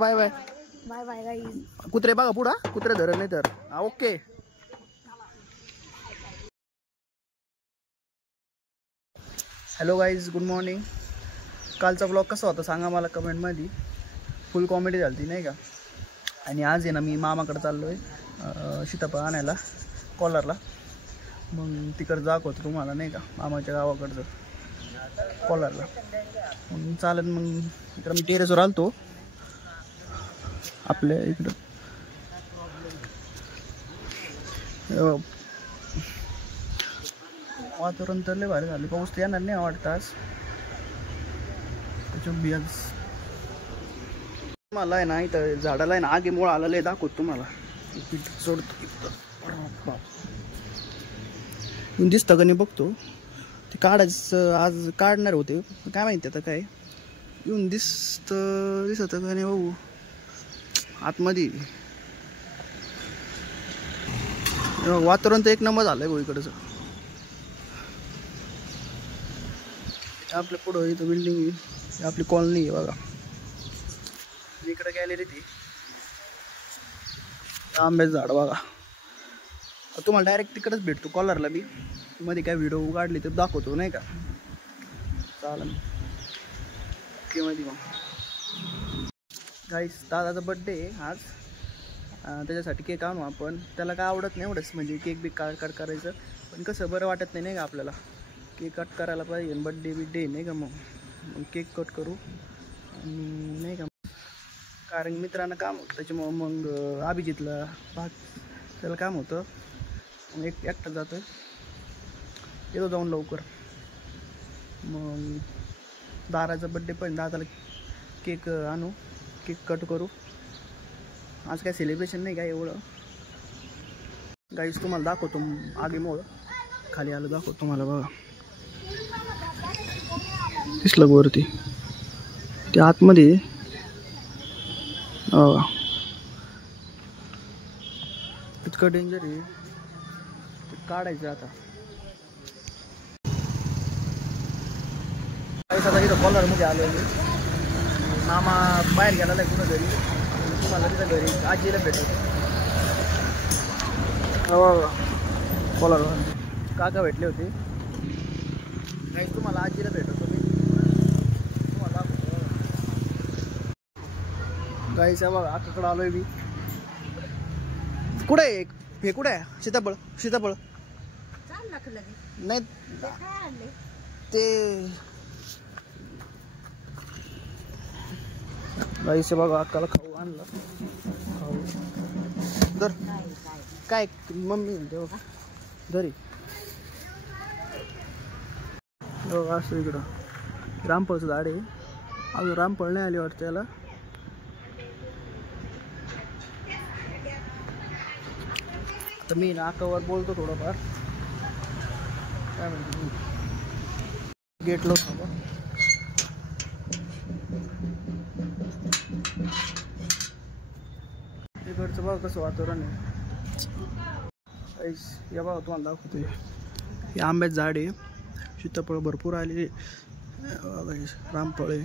Bye bye bye bye guys. कुत्रे बघा पुढा कुत्रे धरण नाही तर okay. Hello guys good morning. कालचा ब्लॉग कसा होता सांगा मला कमेंटमध्ये. फुल कॉमेडी झाली नाही का. आणि आज आहे ना मी मामाकडे चाललो आहे सीताफळ आणायला कॉलरला. मग तिकडं दाखवतो तुम्हाला नाही का मामाच्या गावाकडचं कॉलरला. मग चालेल मग इकडं मी टेरेसवर आलतो आपल्या इकडं. वातावरण तर लय भारी झाले. पाऊस तर येणार नाही वाटतं आज. त्याच्या आज मला आहे ना इथं झाडाला आहे ना आगी मुळं आलेलं आहे दाखवतो तुम्हाला. सोडतो दिसतं का नाही बघतो. ते काढायचं आज काढणार होते काय माहिती आता काय येऊन दिसत का नाही भाऊ आतमध्ये. वातावरण तर एक नंबर झालंय भाऊ इकडचं. आपल्या पुढं इथं बिल्डिंग आपली कॉलनी आहे बघा. इकडे गॅलरी ती आंब्याचं झाड बघा. तुम्हाला डायरेक्ट तिकडेच भेटतो कॉलरला. मी मध्ये काय व्हिडिओ काढली तर दाखवतो नाही का. चालेल ओके मध्ये. मग गाईस दादाचा बड्डे आहे आज. त्याच्यासाठी केक आणू आपण. त्याला काय आवडत नाही एवढंच म्हणजे केक बी कट करायचं. पण कसं बरं वाटत नाही का आपल्याला. केक कट करायला पाहिजे बड्डे नाही का. मग केक कट करू नाही का. कारण मित्रांना काम होतं त्याच्यामुळं मग अभिजितला त्याला काम होतं. मग एकटा जातो येतो जाऊन लवकर. मग दादाचा बड्डे पण दादाला केक आणू केक कट करू. आज काय सेलिब्रेशन नाही काय एवढं. गाईस तुम्हाला दाखवतो आगीमुळं खाली आलं दाखवतो तुम्हाला बघा. दिसलं वरती ते आतमध्ये इतकं डेंजर आहे ते काढायचं आता. आता इथं कॉलरमध्ये आलेले मामा बाहेर गेलेला आहे कुठं घरी. तुम्हाला तिथं घरी आजीला भेटत कॉलर काका भेटले होते. काही तुम्हाला आजीला भेटतो मी तुम्हाला गाईच आहे बघा. आकाकडं आलोय मी. कुठे आहे हे कुठे आहे सीताफळ सीताफळ नाही ते गाईचं बघा. अक्काला खाऊ आणलं खाऊ दर काय मम्मी म्हणते दरी बघा. असं इकडं रामफळचं झाड आहे. अजून रामफळ नाही आली वाटतं याला. तर मी ना अक्कावर बोलतो थोडंफार. काय म्हणते गेट लोक इकडचं बघा कसं वातावरण आहे. या बघा तुम्हाला दाखवतोय. हे आंब्याचं झाड आहे. सीताफळ भरपूर आले. रामफळ आहे.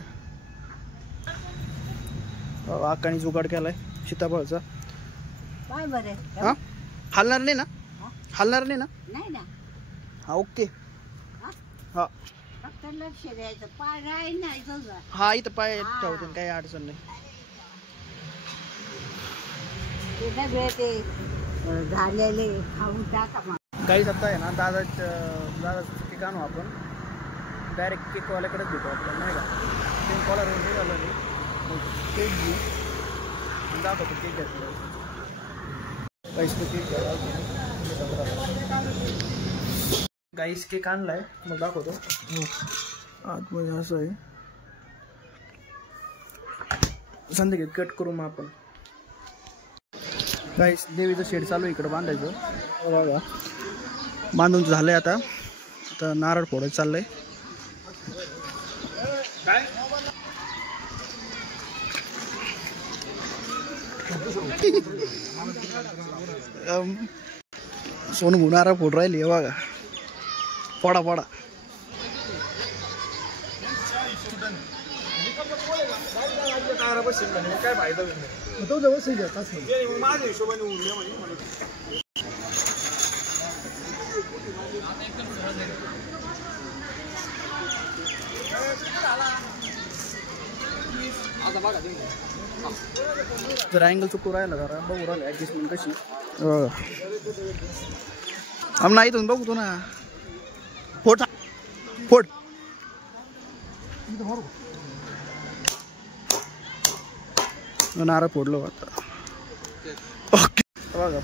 आकाने जुगाड केलाय सीताफळचा. हा हलणार नाही ना हलणार नाही ना. हा ओके हा हा इथं पाय ठेवते काही अडचण नाही. झालेले खाऊन टाका. गाईच आता आहे ना दादाचं केक आणू आपण. डायरेक्ट केकवाल्याकडेच भेटू आपल्याला नाही का. ते कॉलरवर निघालं नाही केक घेऊ दाखवतो केक घेतलं. गाईस केक आणलाय मग दाखवतो. आतमध्ये असं आहे. संध्याकाळी कट करू मग आपण. गाईस देवीचं शेड चालू आहे इकडं बांधायचं बघा. बांधून झालंय आता. आता नारळ फोडायचं चाललंय. सोनू गुणारा फोड राहिली बघा. पडा पडा बसेल म्हणे काय फायदा होईल तो जवळ सही घेत असेल मग माझ्या हिशोबाने उरले म्हणजे मला जर अँगल चुकू राहिला जरा बघू राहिला ॲडजस्टमेंट कशी आम नाही इथून बघू तो ना फोड फोड नारळ फोडलो आता ओके बघा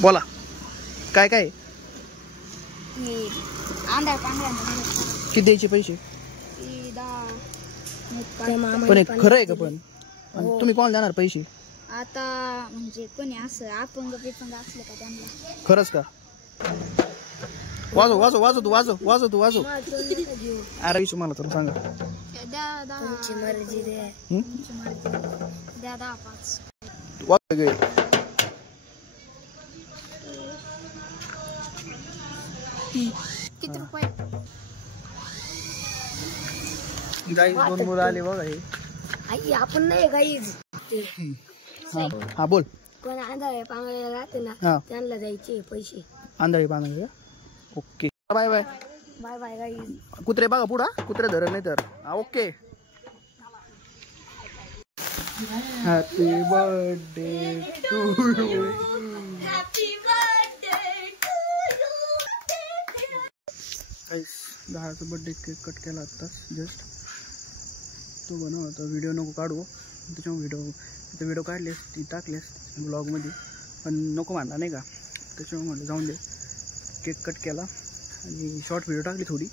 बोला काय काय किती द्यायचे पैसे पण एक खरं आहे का पण आणि तुम्ही कोणाला देणार पैसे आता म्हणजे कोणी असं अपंग बिपंग असलं का त्यांना खरंच का वाजव वाजव वाजव तू वाजव वाजव तू वाजव अरे विषय मला तर सांगा द्या दहा तुमची मर्जी द्या तुमची मर्जी द्या 10-5 वाजव गे किती रुपये गाईज दोन मुलं आले बघा हे आई आपण नाही गाईज हा बोल कोण आंधळे पांगळे राहते हा. ना त्यांना द्यायचे पैसे आंधळी पानं okay bye bye bye bye guys कुत्रे बघा पुढा कुत्रे धर नाही तर okay happy birthday to you दहाचा बर्थडे केक कट केला आत्ताच जस्ट तो बनव होता व्हिडिओ नको काढू त्याच्यामुळे व्हिडिओ काढलेस ती टाकलेस ब्लॉगमध्ये पण नको मानला नाही का त्याच्यामुळे म्हटलं जाऊन दे केक कट केला आणि शॉर्ट व्हिडिओ टाकली थोडी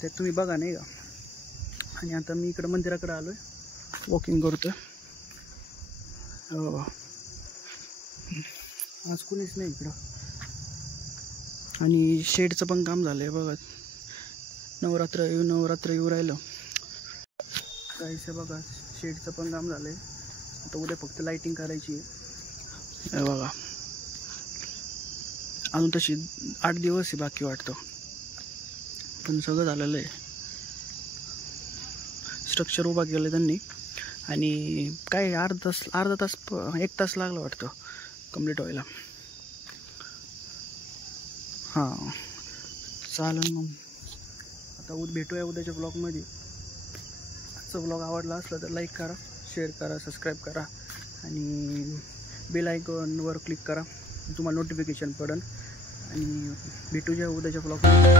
त्यात तुम्ही बघा नाही का आणि आता मी इकडं मंदिराकडे आलो आहे वॉकिंग करतो आज कुणीच नाही इकडं आणि शेडचं पण काम झालं आहे बघा नवरात्र येऊ राहिलं काहीच बघा शेडचं पण काम झालं आहे आता उद्या फक्त लाईटिंग करायची आहे बघा अजून तशी 8 दिवस आहे बाकी वाटतं पण सगळं झालेलं आहे स्ट्रक्चर उभा केलं त्यांनी आणि काय अर्धा तास 1 तास लागला वाटतं कंप्लीट व्हायला हां चालेल मग आता भेटूया उद्याच्या ब्लॉगमध्ये आजचा ब्लॉग आवडला असला तर लाईक करा शेअर करा सबस्क्राईब करा आणि बेल आयकॉनवर क्लिक करा तुम्हाला नोटिफिकेशन पडेल आणि भेटूया उद्याच्या ब्लॉगमध्ये